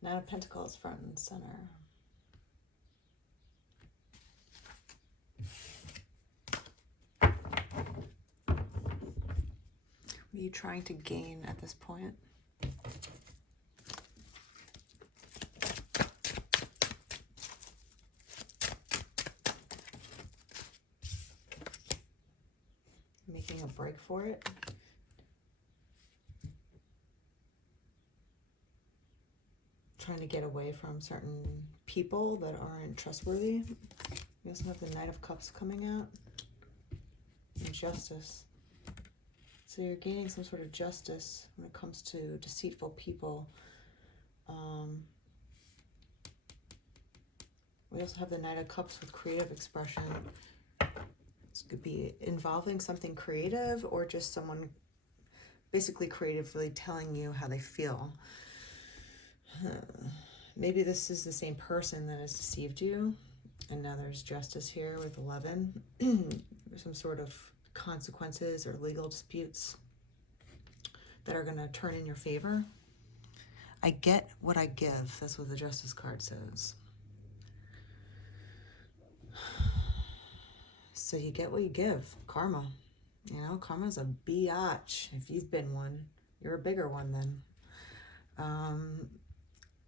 Nine of Pentacles front and center. What are you trying to gain at this point? Making a break for it? Trying to get away from certain people that aren't trustworthy? We also have the Knight of Cups coming out. And Justice. So you're gaining some sort of justice when it comes to deceitful people. We also have the Knight of Cups with creative expression. This could be involving something creative or just someone basically creatively telling you how they feel. Maybe this is the same person that has deceived you. And now there's justice here with 11. There's some sort of consequences or legal disputes that are going to turn in your favor. I get what I give. That's what the Justice card says. So you get what you give. Karma. You know, karma's a biatch. If you've been one, you're a bigger one then.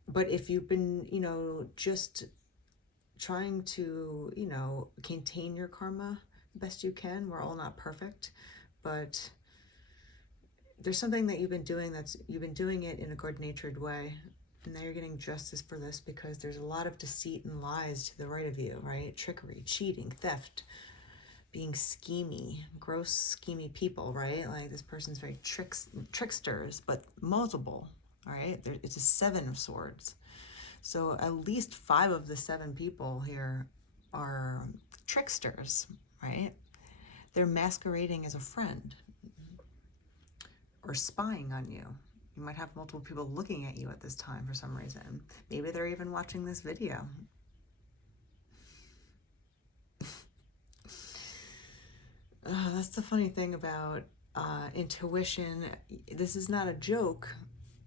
But if you've been, you know, just trying to, you know, contain your karma the best you can, we're all not perfect, but there's something that you've been doing you've been doing it in a good-natured way. And now you're getting justice for this because there's a lot of deceit and lies to the right of you, right? Trickery, cheating, theft, being schemy, gross, schemy people, right? Like this person's very tricksters, but multiple, all right? It's a 7 of Swords. So at least 5 of the 7 people here are tricksters, right? They're masquerading as a friend or spying on you. You might have multiple people looking at you at this time for some reason. Maybe they're even watching this video. That's the funny thing about intuition. This is not a joke,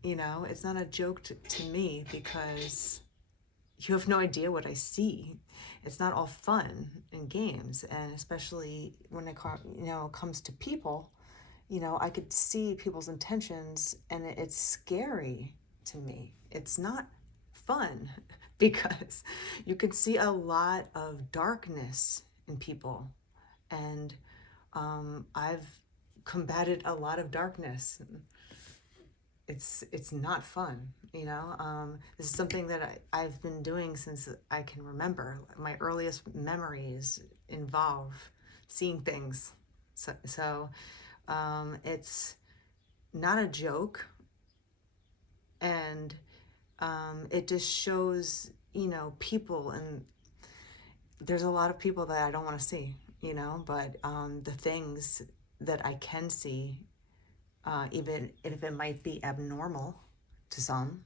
you know? It's not a joke to me because you have no idea what I see. It's not all fun and games, and especially when it comes to people, you know, I could see people's intentions, and it's scary to me. It's not fun because you can see a lot of darkness in people, and I've combated a lot of darkness. It's not fun, you know. This is something that I've been doing since I can remember. My earliest memories involve seeing things, so it's not a joke, and it just shows, you know, people, and there's a lot of people that I don't want to see, you know, but the things that I can see, even if it might be abnormal to some,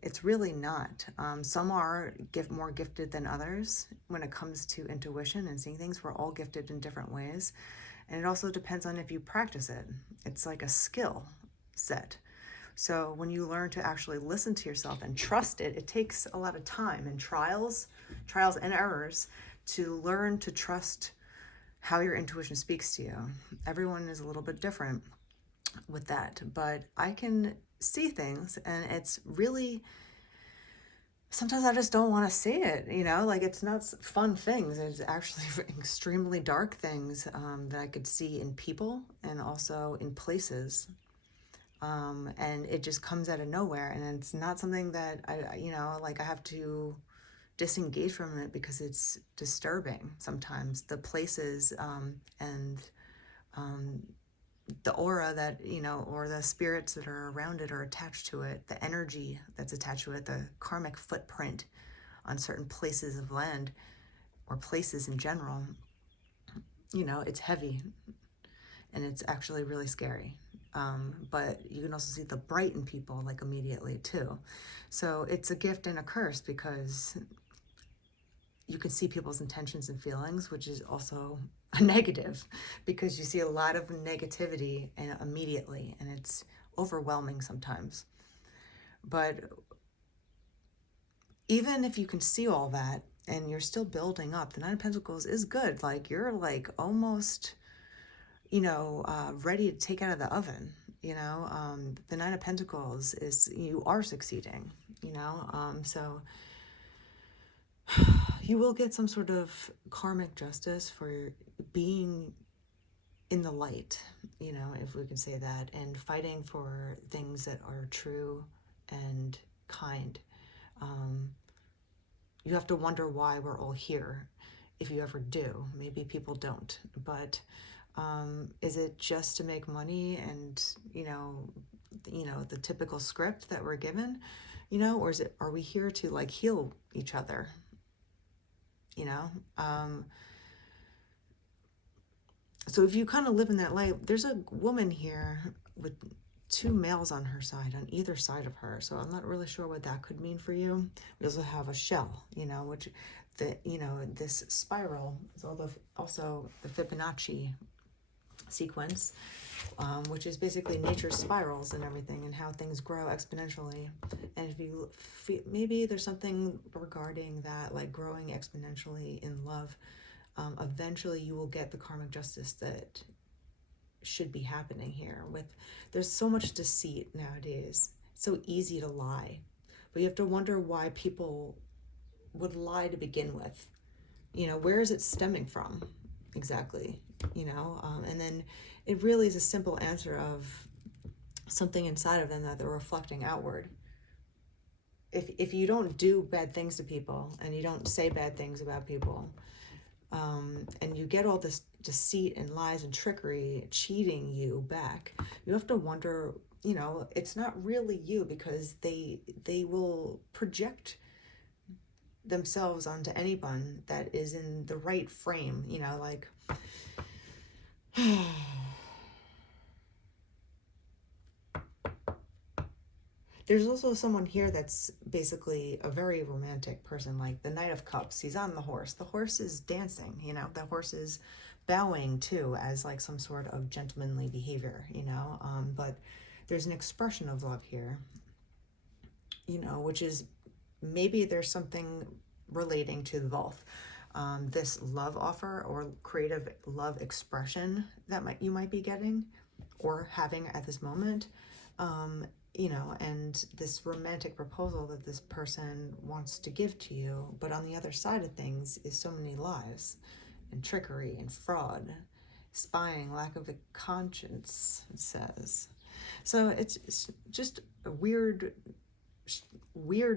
it's really not. Some are more gifted than others when it comes to intuition and seeing things. We're all gifted in different ways. And it also depends on if you practice it. It's like a skill set. So when you learn to actually listen to yourself and trust it, it takes a lot of time and trials and errors to learn to trust how your intuition speaks to you. Everyone is a little bit different with that, but I can see things, and it's really, sometimes I just don't want to see it, you know, like it's not fun things. It's actually extremely dark things that I could see in people and also in places. And it just comes out of nowhere, and it's not something that I have to disengage from it because it's disturbing sometimes. The places and the aura that, you know, or the spirits that are around it are attached to it, the energy that's attached to it, the karmic footprint on certain places of land or places in general, you know, it's heavy and it's actually really scary. But you can also see the bright in people like immediately too. So it's a gift and a curse because you can see people's intentions and feelings, which is also a negative because you see a lot of negativity and immediately, and it's overwhelming sometimes. But even if you can see all that and you're still building up, the Nine of Pentacles is good. Like you're like almost, ready to take out of the oven. The Nine of Pentacles is, you are succeeding, so you will get some sort of karmic justice for being in the light, if we can say that, and fighting for things that are true and kind. You have to wonder why we're all here, if you ever do. Maybe people don't, but is it just to make money and, the typical script that we're given, or are we here to like heal each other, so if you kind of live in that light, there's a woman here with two males on her side, on either side of her. So I'm not really sure what that could mean for you. We also have a shell, which this spiral is also the Fibonacci sequence, which is basically nature's spirals and everything, and how things grow exponentially. And if you maybe there's something regarding that, like growing exponentially in love, eventually you will get the karmic justice that should be happening here. There's so much deceit nowadays. It's so easy to lie, but you have to wonder why people would lie to begin with. Where is it stemming from exactly? And then it really is a simple answer of something inside of them that they're reflecting outward. If you don't do bad things to people and you don't say bad things about people, and you get all this deceit and lies and trickery cheating you back, you have to wonder, it's not really you, because they will project themselves onto anyone that is in the right frame, like there's also someone here that's basically a very romantic person, like the Knight of Cups. He's on the horse. The horse is dancing, the horse is bowing too, as like some sort of gentlemanly behavior, but there's an expression of love here, which is maybe there's something relating to both. This love offer or creative love expression that you might be getting or having at this moment, and this romantic proposal that this person wants to give to you. But on the other side of things is so many lies and trickery and fraud, spying, lack of a conscience, it says. So it's just a weird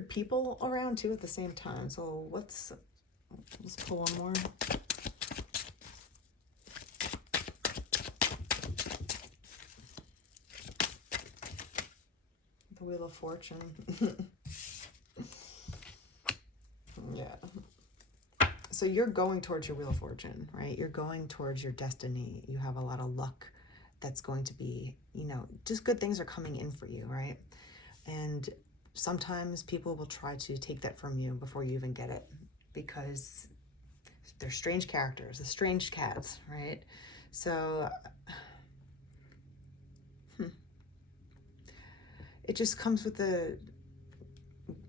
people around too at the same time. So let's pull one more. The Wheel of Fortune. Yeah. So you're going towards your Wheel of Fortune, right? You're going towards your destiny. You have a lot of luck that's going to be, just good things are coming in for you, right? And sometimes people will try to take that from you before you even get it, because they're strange characters, the strange cats, right? So it just comes with the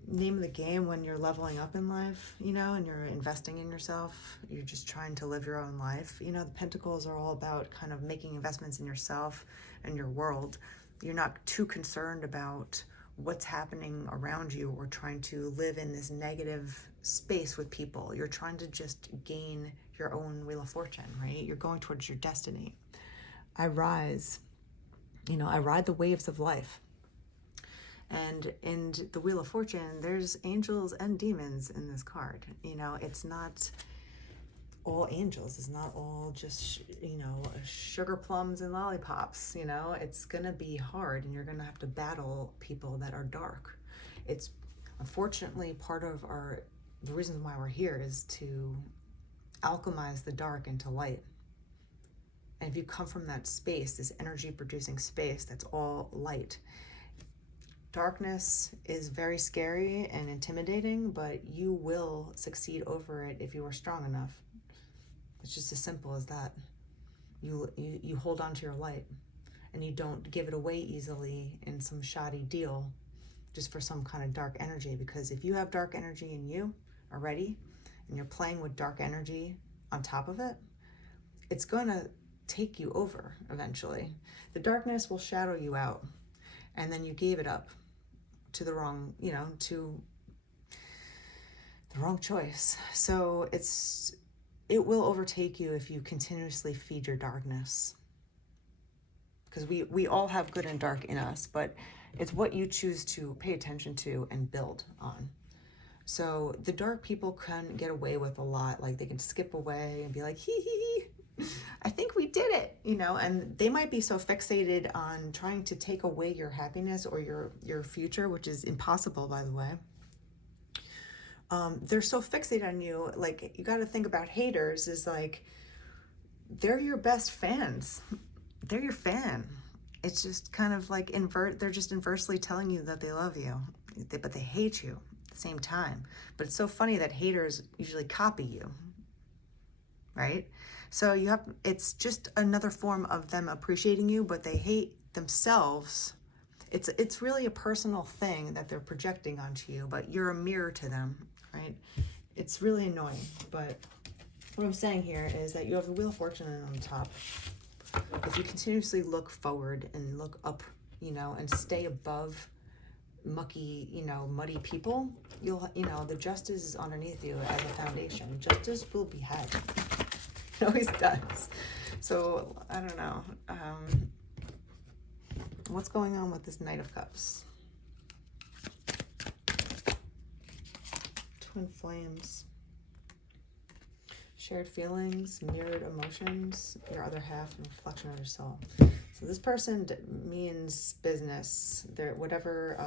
name of the game when you're leveling up in life, and you're investing in yourself. You're just trying to live your own life. The Pentacles are all about kind of making investments in yourself and your world. You're not too concerned about what's happening around you or trying to live in this negative space with people. You're trying to just gain your own Wheel of Fortune, right? You're going towards your destiny. I rise, I ride the waves of life. And in the Wheel of Fortune, there's angels and demons in this card. It's not all angels. It's not all just, sugar plums and lollipops. It's going to be hard, and you're going to have to battle people that are dark. It's unfortunately part of the reason why we're here is to alchemize the dark into light. And if you come from that space, this energy producing space that's all light, darkness is very scary and intimidating, but you will succeed over it if you are strong enough. It's just as simple as that. You hold on to your light, and you don't give it away easily in some shoddy deal. just for some kind of dark energy. Because if you have dark energy in you already, and you're playing with dark energy on top of it, it's going to take you over eventually. The darkness will shadow you out, and then you gave it up to the wrong, to the wrong choice. So it will overtake you if you continuously feed your darkness. Because we all have good and dark in us, but it's what you choose to pay attention to and build on. So the dark people can get away with a lot. Like they can skip away and be like, hee hee hee, I think we did it, and they might be so fixated on trying to take away your happiness or your future, which is impossible, by the way. They're so fixated on you. Like, you got to think about haters is like, they're your best fans. They're your fan. It's just kind of like they're just inversely telling you that they love you, but they hate you at the same time. But it's so funny that haters usually copy you, right? So it's just another form of them appreciating you, but they hate themselves. It's really a personal thing that they're projecting onto you, but you're a mirror to them, right? It's really annoying, but what I'm saying here is that you have the Wheel of Fortune on the top. If you continuously look forward and look up, and stay above mucky, muddy people, the justice is underneath you as a foundation. Justice will be had. It always does. So, I don't know. What's going on with this Knight of Cups? Twin flames. Shared feelings, mirrored emotions, your other half, and reflection of your soul. So this person means business. Whatever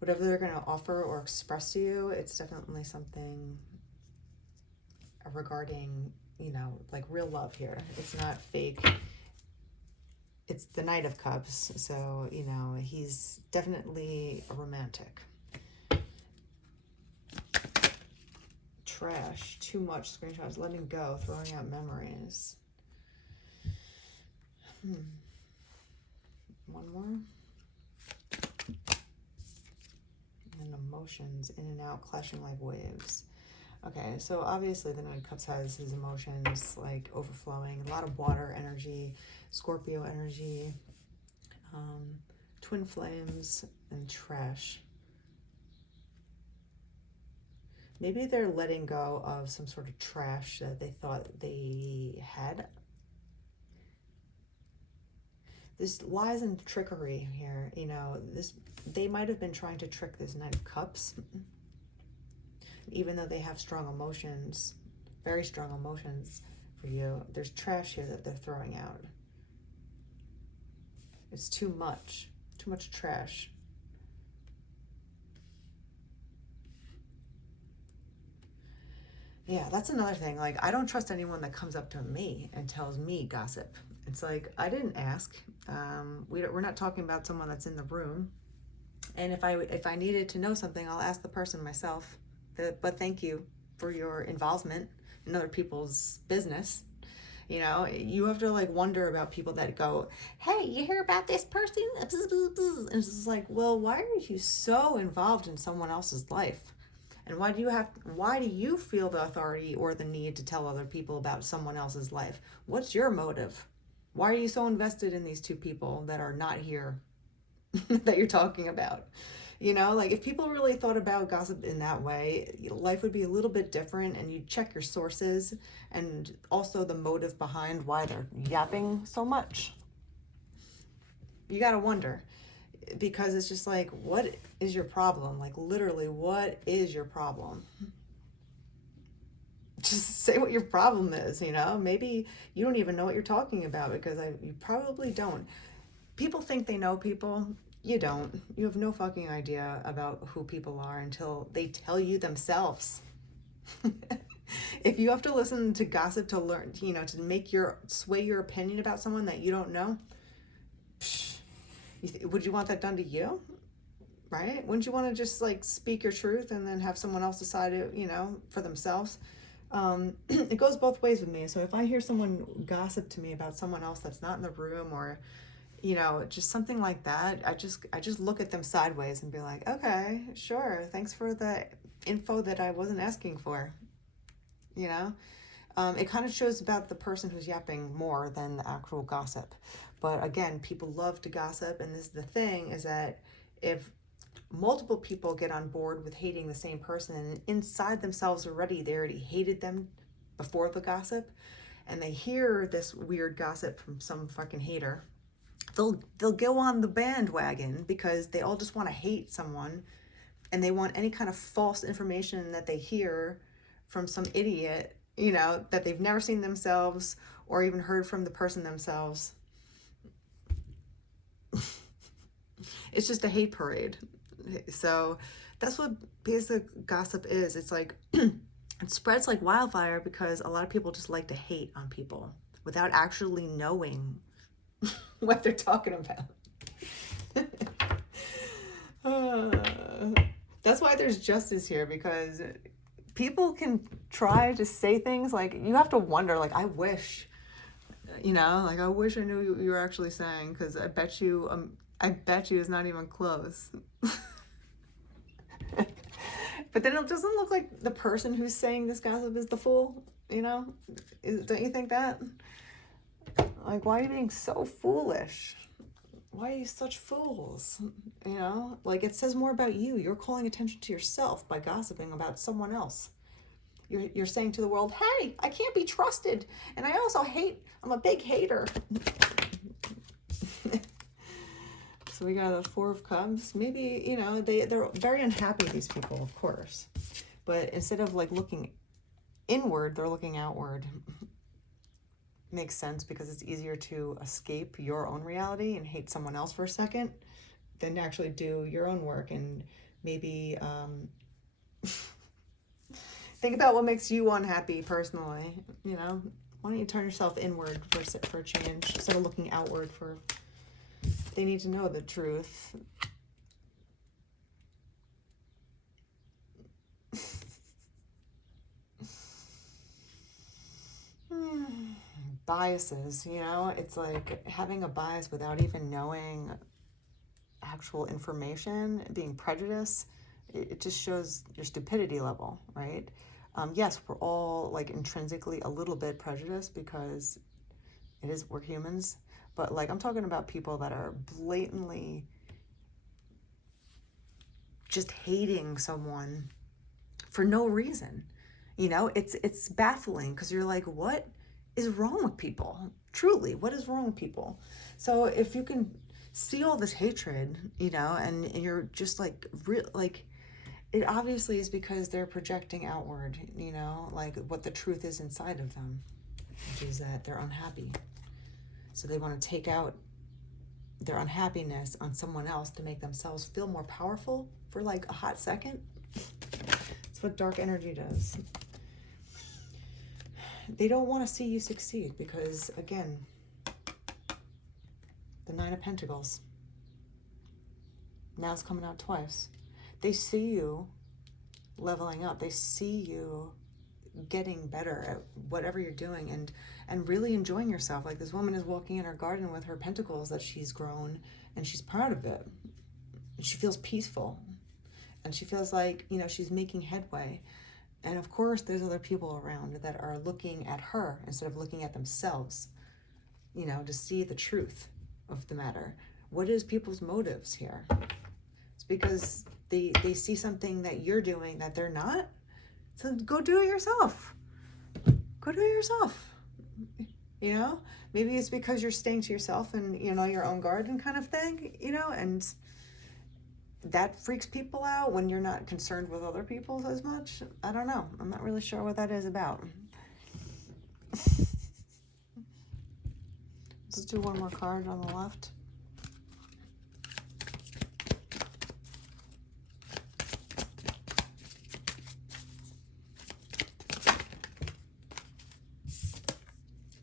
they're going to offer or express to you, it's definitely something regarding, like real love here. It's not fake. It's the Knight of Cups, so, he's definitely a romantic. Trash, too much screenshots, letting go, throwing out memories. One more. And emotions, in and out, clashing like waves. Okay, so obviously the Knight of Cups has his emotions like overflowing, a lot of water energy, Scorpio energy, twin flames, and trash. Maybe they're letting go of some sort of trash that they thought they had. This lies and trickery here, they might have been trying to trick this Knight of Cups, even though they have strong emotions, very strong emotions for you. There's trash here that they're throwing out. It's too much trash. Yeah, that's another thing. Like, I don't trust anyone that comes up to me and tells me gossip. It's like, I didn't ask. We're not talking about someone that's in the room. And if I needed to know something, I'll ask the person myself. But thank you for your involvement in other people's business. You have to like wonder about people that go, hey, you hear about this person? And it's just like, well, why are you so involved in someone else's life? And why do you feel the authority or the need to tell other people about someone else's life? What's your motive? Why are you so invested in these two people that are not here that you're talking about? Like if people really thought about gossip in that way, life would be a little bit different, and you'd check your sources and also the motive behind why they're yapping so much. You got to wonder. Because it's just like, what is your problem? Like, literally, what is your problem? Just say what your problem is, Maybe you don't even know what you're talking about, because you probably don't. People think they know people. You don't. You have no fucking idea about who people are until they tell you themselves. If you have to listen to gossip to learn, to sway your opinion about someone that you don't know, would you want that done to you? Right? Wouldn't you want to just like speak your truth and then have someone else decide it, for themselves? It goes both ways with me. So if I hear someone gossip to me about someone else that's not in the room, or, you know, just something like that. I just look at them sideways and be like, okay, sure, thanks for the info that I wasn't asking for, you know. It kind of shows about the person who's yapping more than the actual gossip. But again, people love to gossip, and this is the thing, is that if multiple people get on board with hating the same person, and inside themselves already, they already hated them before the gossip, and they hear this weird gossip from some fucking hater, they'll go on the bandwagon because they all just want to hate someone, and they want any kind of false information that they hear from some idiot, you know, that they've never seen themselves or even heard from the person themselves. It's just a hate parade. So that's what basic gossip is. It's like it spreads like wildfire because a lot of people just like to hate on people without actually knowing what they're talking about. That's why there's justice here, because people can try to say things like, you have to wonder, like, I wish, you know, like, I wish I knew what you were actually saying, because I bet you it's not even close. But then it doesn't look like the person who's saying this gossip is the fool, you know? Don't you think that? Like, why are you being so foolish? Why are you such fools? You know, like, it says more about you. You're calling attention to yourself by gossiping about someone else. You're saying to the world, hey, I can't be trusted. And I also I'm a big hater. So we got the Four of Cups. Maybe, you know, they're very unhappy, these people, of course. But instead of like looking inward, they're looking outward. Makes sense, because it's easier to escape your own reality and hate someone else for a second than to actually do your own work and maybe think about what makes you unhappy personally. You know, why don't you turn yourself inward for a change instead of looking outward for, they need to know the truth. Biases, you know, it's like having a bias without even knowing actual information, being prejudiced. It just shows your stupidity level, right? Yes, we're all like intrinsically a little bit prejudiced because we're humans, but like I'm talking about people that are blatantly just hating someone for no reason. You know, it's baffling, because you're like, what is wrong with people? Truly, what is wrong with people? So if you can see all this hatred, you know, and you're just like it obviously is because they're projecting outward, you know, like what the truth is inside of them, which is that they're unhappy. So they want to take out their unhappiness on someone else to make themselves feel more powerful for like a hot second. That's what dark energy does. They don't want to see you succeed because, again, the Nine of Pentacles. Now it's coming out twice. They see you leveling up. They see you getting better at whatever you're doing and really enjoying yourself. Like this woman is walking in her garden with her pentacles that she's grown, and she's proud of it. And she feels peaceful. And she feels like, you know, she's making headway. And of course, there's other people around that are looking at her instead of looking at themselves, you know, to see the truth of the matter. What is people's motives here? It's because they see something that you're doing that they're not. So go do it yourself. Go do it yourself. You know, maybe it's because you're staying to yourself and, you know, your own garden kind of thing, you know, and that freaks people out when you're not concerned with other people as much. I don't know. I'm not really sure what that is about. Let's do one more card on the left.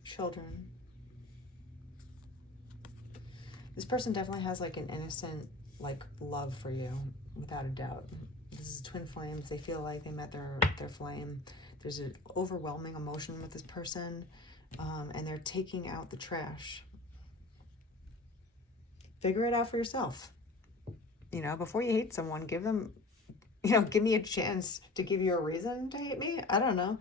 Children. This person definitely has like an innocent like love for you, without a doubt. This is twin flames. They feel like they met their flame. There's an overwhelming emotion with this person, and they're taking out the trash. Figure it out for yourself. You know, before you hate someone, give them, you know, give me a chance to give you a reason to hate me. I don't know.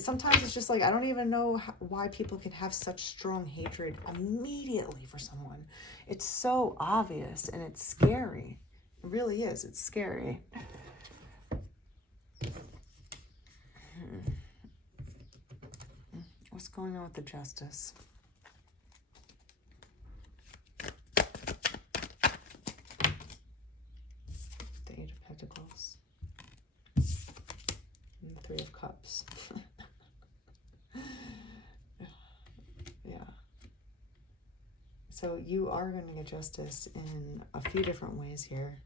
Sometimes it's just like, I don't even know why people can have such strong hatred immediately for someone. It's so obvious and it's scary. It really is. It's scary. What's going on with the Justice? The Eight of Pentacles. And the Three of Cups. Yeah. So you are going to get justice in a few different ways here.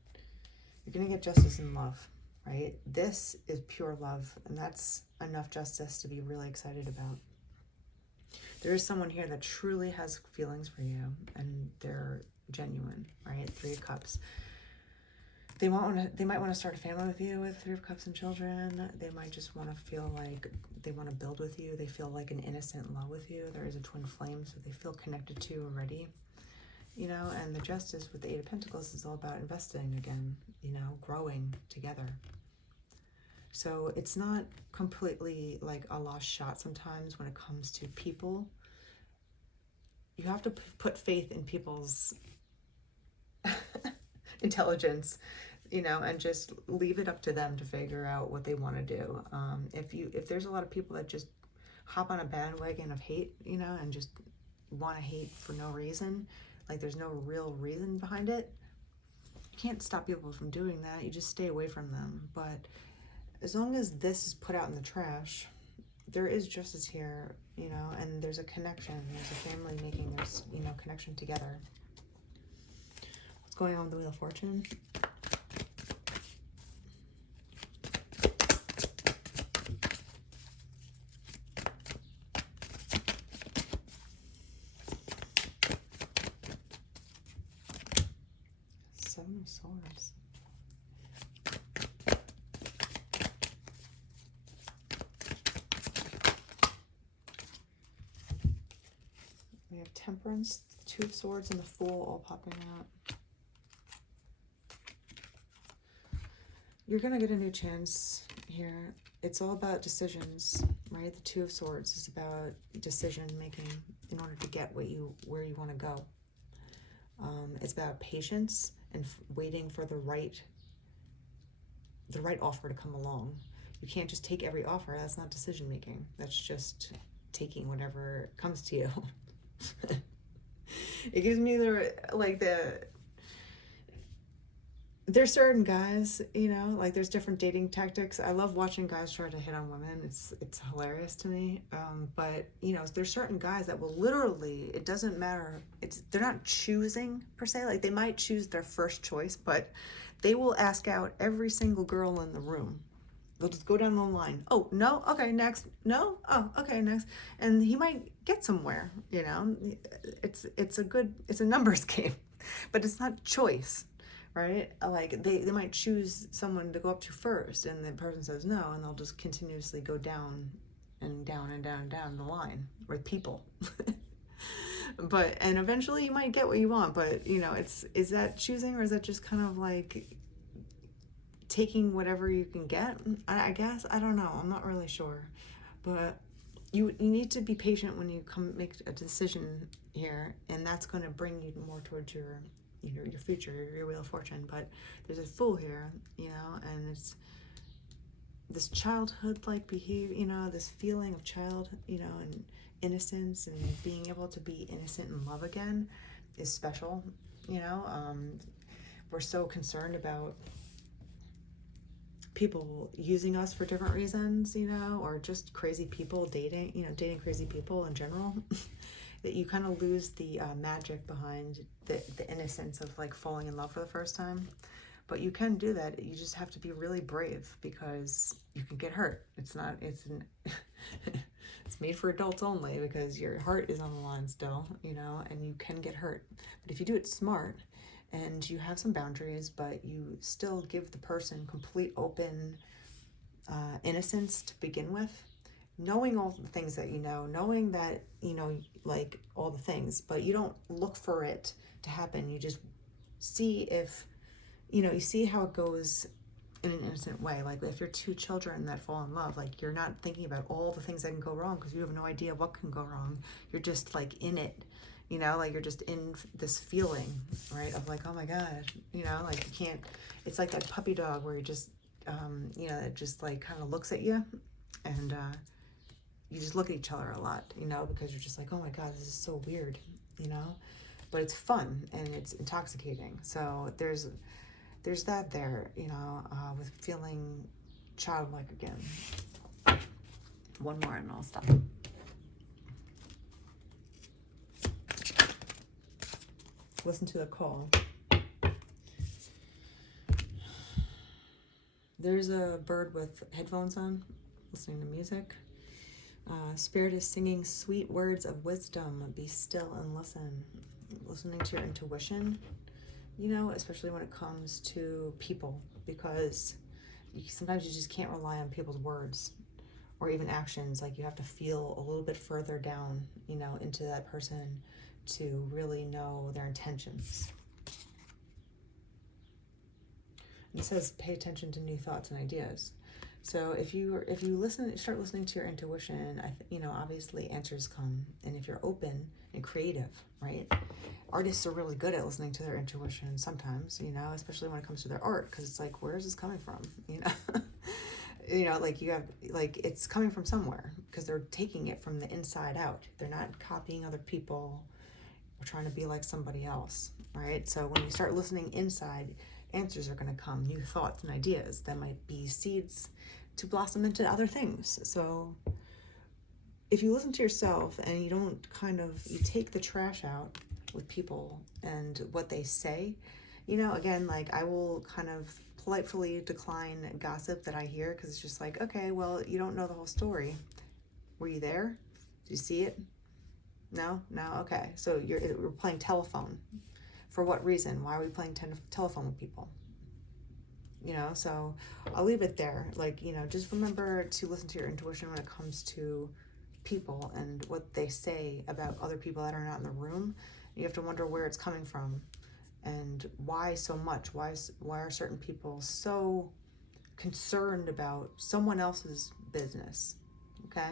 You're going to get justice in love, right? This is pure love, and that's enough justice to be really excited about. There is someone here that truly has feelings for you, and they're genuine, right? Three of Cups. They might want to start a family with you with Three of Cups and children. They might just want to feel like they want to build with you. They feel like an innocent love with you. There is a twin flame, so they feel connected to you already. You know, and the Justice with the Eight of Pentacles is all about investing again, you know, growing together. So it's not completely like a lost shot sometimes when it comes to people. You have to put faith in people's intelligence, you know, and just leave it up to them to figure out what they want to do. If there's a lot of people that just hop on a bandwagon of hate, you know, and just want to hate for no reason, like there's no real reason behind it, you can't stop people from doing that. You just stay away from them. But as long as this is put out in the trash, there is justice here, you know, and there's a connection. There's a family making this, you know, connection together. What's going on with the Wheel of Fortune? Seven of Swords. We have Temperance, Two of Swords, and the Fool all popping out. You're going to get a new chance here. It's all about decisions, right? The Two of Swords is about decision making in order to get where you want to go. It's about patience and waiting for the right offer to come along. You can't just take every offer. That's not decision making. That's just taking whatever comes to you. It gives me there's certain guys, you know, like there's different dating tactics. I love watching guys try to hit on women. It's hilarious to me. But you know, there's certain guys that will literally, it doesn't matter. They're not choosing per se. Like they might choose their first choice, but they will ask out every single girl in the room. They'll just go down the line. Oh, no? Okay, next. No? Oh, okay, next. And he might get somewhere, you know. It's a numbers game, but it's not choice, right? Like they might choose someone to go up to first, and the person says no, and they'll just continuously go down and down and down and down the line with people. And eventually you might get what you want, but you know, is that choosing, or is that just kind of like taking whatever you can get? I guess, I don't know, I'm not really sure, but you need to be patient when you come make a decision here, and that's going to bring you more towards your future, your Wheel of Fortune. But there's a Fool here, you know, and it's this childhood like behavior, you know, this feeling of child, you know, and innocence, and being able to be innocent in love again is special, you know. We're so concerned about people using us for different reasons, you know, or just crazy people dating crazy people in general, that you kind of lose the magic behind the innocence of like falling in love for the first time. But you can do that. You just have to be really brave, because you can get hurt. It's made for adults only, because your heart is on the line still, you know, and you can get hurt. But if you do it smart, and you have some boundaries, but you still give the person complete open innocence to begin with, knowing all the things that you know, knowing that, you know, like all the things, but you don't look for it to happen. You just see if, you know, you see how it goes in an innocent way. Like if you're two children that fall in love, like you're not thinking about all the things that can go wrong because you have no idea what can go wrong. You're just like in it, you know, like you're just in this feeling, right? Of like, oh my God, you know, like you can't, it's like that puppy dog where you just, you know, it just like kind of looks at you and, you just look at each other a lot, you know, because you're just like, oh my God, this is so weird, you know, but it's fun and it's intoxicating. So there's that there, you know, with feeling childlike again. One more and I'll stop. Listen to the call. There's a bird with headphones on, listening to music. Spirit is singing sweet words of wisdom. Be still and listen. Listening to your intuition, you know, especially when it comes to people, because sometimes you just can't rely on people's words or even actions. Like you have to feel a little bit further down, you know, into that person to really know their intentions. And it says pay attention to new thoughts and ideas. So if you start listening to your intuition, you know, obviously answers come. And if you're open and creative, right? Artists are really good at listening to their intuition sometimes, you know, especially when it comes to their art, because it's like, where is this coming from? You know, you know, like you have, like it's coming from somewhere because they're taking it from the inside out. They're not copying other people or trying to be like somebody else, right? So when you start listening inside, answers are going to come, new thoughts and ideas that might be seeds to blossom into other things. So if you listen to yourself and you don't you take the trash out with people and what they say, you know, again, like I will kind of politely decline gossip that I hear because it's just like, okay, well, you don't know the whole story. Were you there? Did you see it? No? Okay. So we're playing telephone. For what reason? Why are we playing telephone with people? You know, so I'll leave it there. Like, you know, just remember to listen to your intuition when it comes to people and what they say about other people that are not in the room. You have to wonder where it's coming from and why so much. Why are certain people so concerned about someone else's business? Okay?